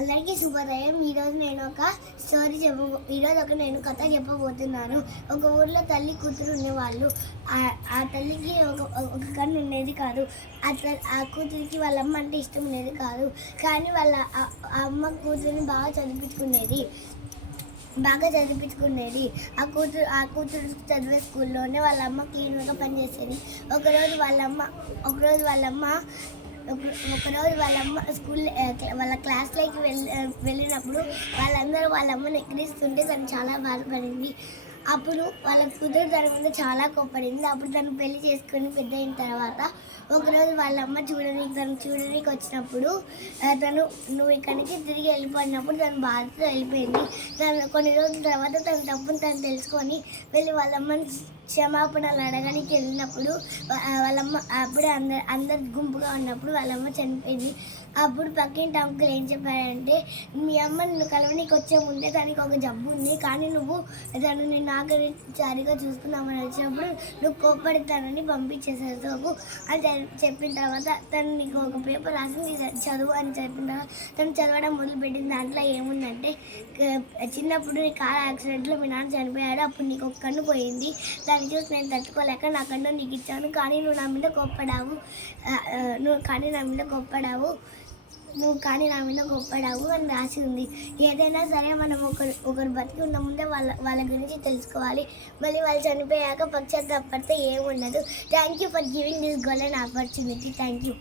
అందరికీ శుభోదయం. ఈరోజు నేను ఒక కథ చెప్పబోతున్నాను. ఒక ఊర్లో తల్లి కూతురు ఉండేవాళ్ళు. ఆ తల్లికి ఒక కన్ను ఉండేది కాదు. ఆ కూతురికి వాళ్ళ అమ్మ అంటే ఇష్టం ఉండేది కాదు. కానీ వాళ్ళ అమ్మ కూతురిని బాగా చదివించుకునేది. ఆ కూతురు చదివే స్కూల్లోనే వాళ్ళ అమ్మ క్లీన్గా పనిచేసేది. ఒకరోజు వాళ్ళ అమ్మ స్కూల్ వాళ్ళ క్లాస్లోకి వెళ్ళినప్పుడు వాళ్ళందరూ వాళ్ళ అమ్మని ఎక్కిరిస్తుంటే తను చాలా బాధపడింది. అప్పుడు వాళ్ళ కూతురు తన మీద చాలా కోప్పడింది. అప్పుడు తను పెళ్లి చేసుకొని పెద్ద అయిన తర్వాత ఒకరోజు వాళ్ళ అమ్మ చూడడానికి వచ్చినప్పుడు నువ్వు ఇక్కడికి తిరిగి వెళ్ళిపోయినప్పుడు తను బాధతో వెళ్ళిపోయింది. కొన్ని రోజుల తర్వాత తన తప్పును తను తెలుసుకొని వెళ్ళి వాళ్ళ అమ్మని క్షమాపణలు అడగడానికి వెళ్ళినప్పుడు వాళ్ళమ్మ అప్పుడే అందరు గుంపుగా ఉన్నప్పుడు వాళ్ళమ్మ చనిపోయింది. అప్పుడు పక్కింటి అంకుల్ ఏం చెప్పారంటే, మీ అమ్మ నిన్ను కలవనికి వచ్చే ముందే తనకి ఒక జబ్బు ఉంది, కానీ తను నిన్ను ఆఖరిసారిగా చూసుకున్నామని వచ్చినప్పుడు నువ్వు కోప్పడతానని పంపించేసేసావు అని చెప్పిన తర్వాత తను నీకు ఒక పేపర్ రాసింది చదువు అని చెప్పిన తర్వాత తను చదవడం మొదలుపెట్టింది. దాంట్లో ఏముందంటే, చిన్నప్పుడు నీ కార్ యాక్సిడెంట్లో మీ నాన్న చనిపోయాడు, అప్పుడు నీకు ఒక కన్ను పోయింది, దాన్ని చూసి నేను తట్టుకోలేక నా కన్ను నీకు ఇచ్చాను, కానీ నువ్వు నా మీద కోప్పడావు అని రాసి ఉంది. ఏదైనా సరే మనం ఒకరు బతికి ఉన్న ముందే వాళ్ళ గురించి తెలుసుకోవాలి. మళ్ళీ వాళ్ళు చనిపోయాక పశ్చాత్తాపడితే ఏముండదు. Thank you for giving this golden opportunity. Thank you.